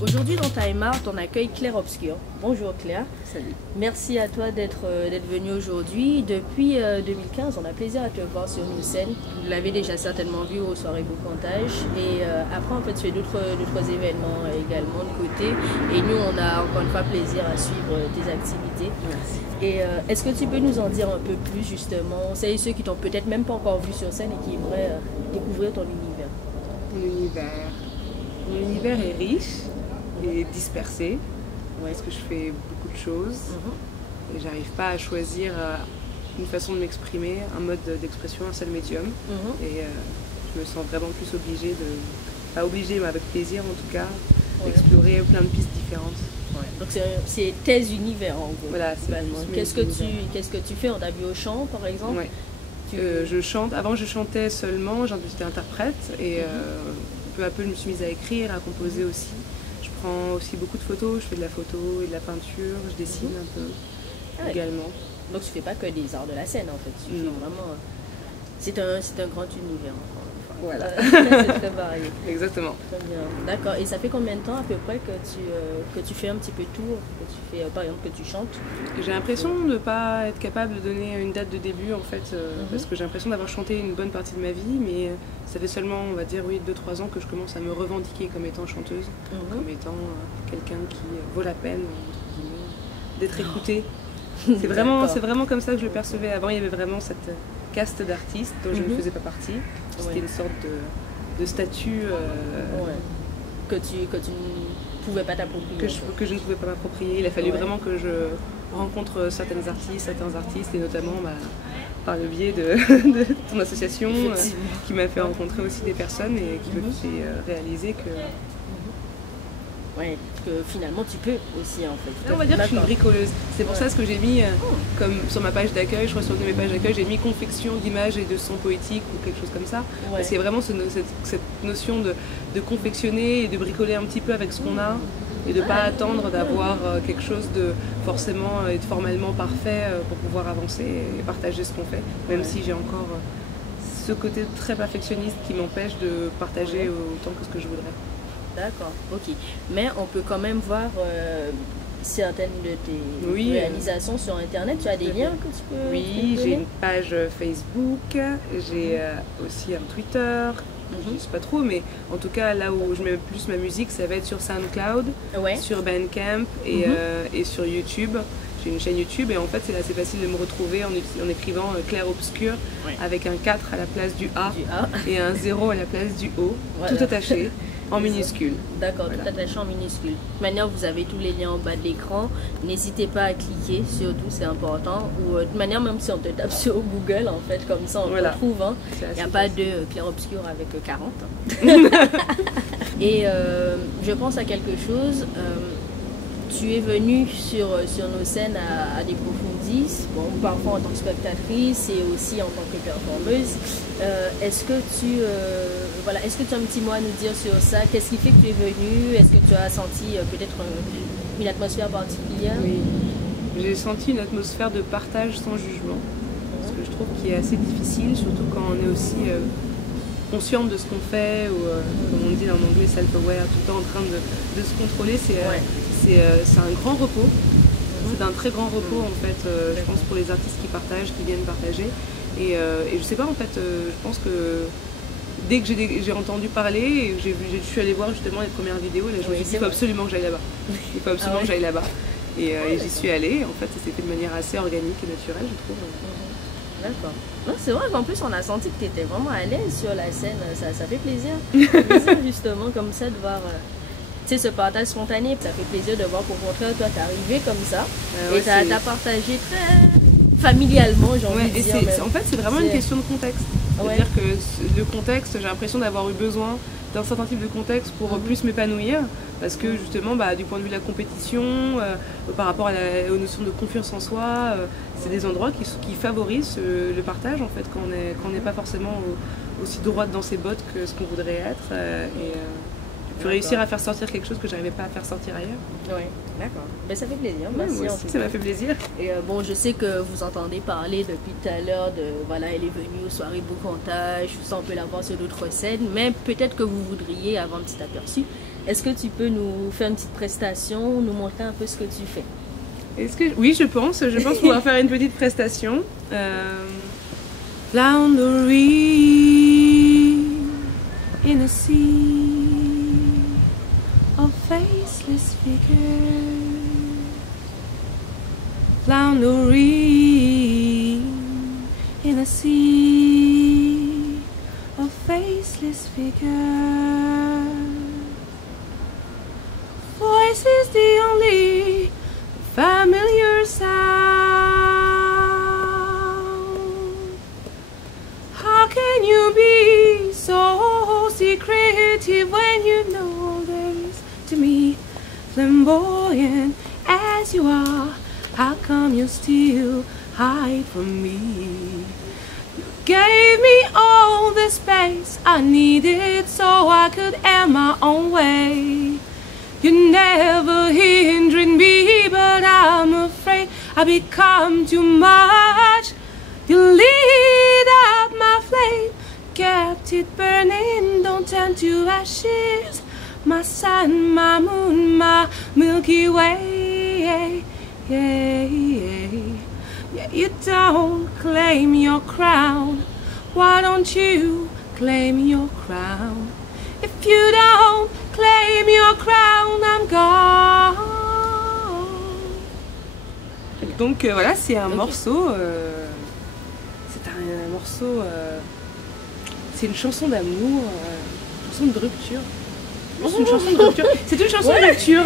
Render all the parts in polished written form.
Aujourd'hui dans Time Art, on accueille Claire Obscur. Bonjour Claire. Salut. Merci à toi d'être venue aujourd'hui. Depuis 2015, on a plaisir à te voir sur une scène. Vous l'avez déjà certainement vu aux soirées Boucantage. Et après, en fait, tu fais d'autres événements également de côté. Et nous, on a encore une fois plaisir à suivre tes activités. Merci. Et est-ce que tu peux nous en dire un peu plus justement, celles et ceux qui t'ont peut-être même pas encore vu sur scène et qui aimeraient découvrir ton univers? Mon univers est riche et dispersé, parce que je fais beaucoup de choses et j'arrive pas à choisir une façon de m'exprimer, un mode d'expression, un seul médium. Et je me sens vraiment plus obligée pas obligée, mais avec plaisir en tout cas, d'explorer plein de pistes différentes. Donc c'est tes univers en gros. Voilà, qu'est-ce que tu fais? On t'a vu au chant par exemple? Je chante. Avant je chantais seulement, j'étais interprète et peu à peu je me suis mise à écrire, à composer aussi. Je prends aussi beaucoup de photos, je fais de la photo et de la peinture, je dessine un peu également. Donc tu fais pas que des arts de la scène en fait, tu fais vraiment... C'est un grand univers encore. Voilà. C'est très varié. Exactement. Très bien. D'accord. Et ça fait combien de temps à peu près que tu fais un petit peu tout, que tu fais par exemple que tu chantes? J'ai l'impression de ne pas être capable de donner une date de début en fait, parce que j'ai l'impression d'avoir chanté une bonne partie de ma vie, mais ça fait seulement, on va dire, 2-3 ans que je commence à me revendiquer comme étant chanteuse, comme étant quelqu'un qui vaut la peine d'être écouté. C'est vraiment comme ça que je le percevais. Avant, il y avait vraiment cette caste d'artistes dont je ne faisais pas partie. C'était une sorte de statut que tu ne pouvais pas t'approprier. Que je ne pouvais pas m'approprier. Il a fallu vraiment que je rencontre certains artistes, et notamment par le biais de ton association qui m'a fait rencontrer aussi des personnes et qui me fait réaliser que... que finalement tu peux aussi en fait. On va dire que je suis une bricoleuse. C'est pour ça ce que j'ai mis comme sur ma page d'accueil, je crois sur une de mes pages d'accueil, j'ai mis confection d'images et de sons poétiques ou quelque chose comme ça. Parce qu'il y a vraiment cette notion de confectionner et de bricoler un petit peu avec ce qu'on a et de ne pas attendre d'avoir quelque chose de forcément et de formellement parfait pour pouvoir avancer et partager ce qu'on fait. Même si j'ai encore ce côté très perfectionniste qui m'empêche de partager autant que ce que je voudrais. D'accord, ok. Mais on peut quand même voir certaines de tes réalisations sur Internet. Tu as des liens que tu peux Oui, j'ai une page Facebook, j'ai aussi un Twitter. Je ne sais pas trop, mais en tout cas, là où je mets plus ma musique, ça va être sur SoundCloud, sur Bandcamp et sur YouTube. J'ai une chaîne YouTube et en fait, c'est assez facile de me retrouver en écrivant Claire Obscur avec un 4 à la place du A et un 0 à la place du O, tout attaché. En minuscule. D'accord, tout attaché en minuscule. De toute manière, vous avez tous les liens en bas de l'écran. N'hésitez pas à cliquer, surtout, c'est important. Ou de toute manière, même si on te tape sur Google, en fait, comme ça, on te trouve. Il n'y a pas de Claire Obscur avec 40. Et je pense à quelque chose. Tu es venue sur nos scènes à des profondis, parfois en tant que spectatrice et aussi en tant que performeuse. Est-ce que tu as un petit mot à nous dire sur ça? Qu'est-ce qui fait que tu es venue? Est-ce que tu as senti peut-être une atmosphère particulière? Oui, j'ai senti une atmosphère de partage sans jugement, parce que je trouve qu'il est assez difficile, surtout quand on est aussi consciente de ce qu'on fait, ou comme on dit en anglais, self-aware, tout le temps en train de se contrôler. C'est un grand repos, c'est un très grand repos en fait, je pense pour les artistes qui partagent, qui viennent partager. Et je sais pas en fait, je pense que dès que j'ai entendu parler, je suis allée voir justement les premières vidéos, et là je me suis dit il faut absolument que j'aille là-bas. Il faut absolument que j'aille là-bas. Et j'y suis allée, en fait ça s'est fait de manière assez organique et naturelle je trouve. D'accord. C'est vrai qu'en plus on a senti que tu étais vraiment à l'aise sur la scène, ça fait plaisir. Justement comme ça de voir... ce partage spontané, ça fait plaisir de voir qu'au contraire, toi, t'es arrivé comme ça et t'as partagé très familialement, j'ai envie de dire. En fait, c'est vraiment une question de contexte. C'est-à-dire que le contexte, j'ai l'impression d'avoir eu besoin d'un certain type de contexte pour plus m'épanouir, parce que justement, du point de vue de la compétition, par rapport aux notions de confiance en soi, c'est des endroits qui favorisent le partage, en fait, quand on n'est pas forcément aussi droite dans ses bottes que ce qu'on voudrait être. Puis réussir à faire sortir quelque chose que j'arrivais pas à faire sortir ailleurs. Oui, d'accord. Ben, ça fait plaisir. Merci. Moi aussi, ça m'a fait plaisir. Et bon, je sais que vous entendez parler depuis tout à l'heure de, voilà, elle est venue aux soirées Boccantage, ça on peut la voir sur d'autres scènes, mais peut-être que vous voudriez avoir un petit aperçu. Est-ce que tu peux nous faire une petite prestation, nous montrer un peu ce que tu fais? Oui, je pense pouvoir faire une petite prestation. Floundering in a sea of faceless figures, floundering in a sea of faceless figures. Voice is the only familiar sound. How can you be so secretive when you know there is to me flamboyant as you are? How come you still hide from me? You gave me all the space I needed so I could have my own way. You never hindered me, but I'm afraid I become too much. You lit up my flame, kept it burning, don't turn to ashes. My sun, my moon, my Milky Way. Yeah, you don't claim your crown. Why don't you claim your crown? If you don't claim your crown, I'm gone. Donc voilà, c'est un morceau. C'est un morceau. C'est une chanson d'amour, une chanson de rupture. C'est une chanson de rupture. C'est une chanson de rupture.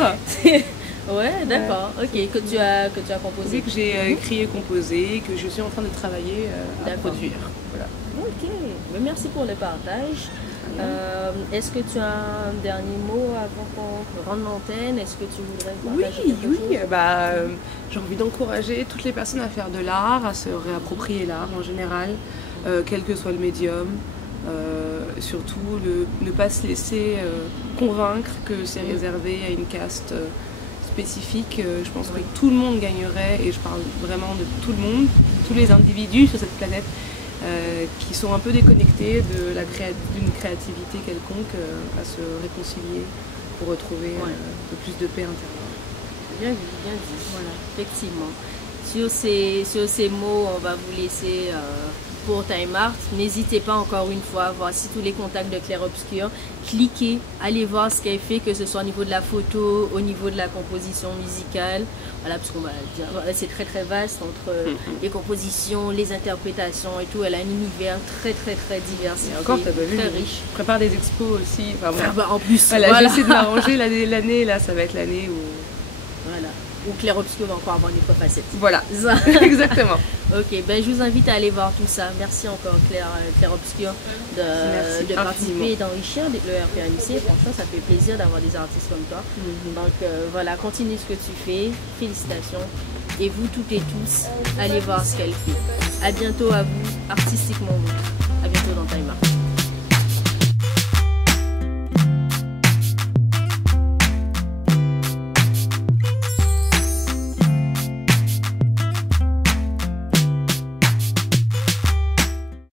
Ouais, d'accord. Ok, que tu as composé. Que j'ai écrit et composé, que je suis en train de travailler à produire. Voilà. Ok, mais merci pour le partage. Est-ce que tu as un dernier mot avant qu'on rende l'antenne? Est-ce que tu voudrais partager quelque chose? J'ai envie d'encourager toutes les personnes à faire de l'art, à se réapproprier l'art en général, quel que soit le médium. Surtout ne pas se laisser convaincre que c'est réservé à une caste spécifique. Je pense que tout le monde gagnerait, et je parle vraiment de tout le monde, tous les individus sur cette planète qui sont un peu déconnectés d'une créativité quelconque, à se réconcilier pour retrouver un peu plus de paix intérieure. Bien dit, voilà, effectivement. Sur ces mots, on va vous laisser pour Time Art. N'hésitez pas encore une fois, voici tous les contacts de Clair Obscur. Cliquez, allez voir ce qu'elle fait, que ce soit au niveau de la photo, au niveau de la composition musicale. Voilà, parce qu'on va dire, c'est très très vaste entre les compositions, les interprétations et tout. Elle a un univers très diversifié, très riche. Je prépare des expos aussi. Enfin, en plus, voilà. J'essaie de m'arranger l'année, là, ça va être l'année où... Voilà. Ou Clair Obscur va encore avoir une autre facette. Voilà, exactement. Ok, ben je vous invite à aller voir tout ça. Merci encore Clair Obscur de participer et d'enrichir le RPAMC. Franchement, ça fait plaisir d'avoir des artistes comme toi. Donc voilà, continue ce que tu fais. Félicitations. Et vous toutes et tous, allez voir ce qu'elle fait. À bientôt à vous, artistiquement vous. À bientôt dans Time Art.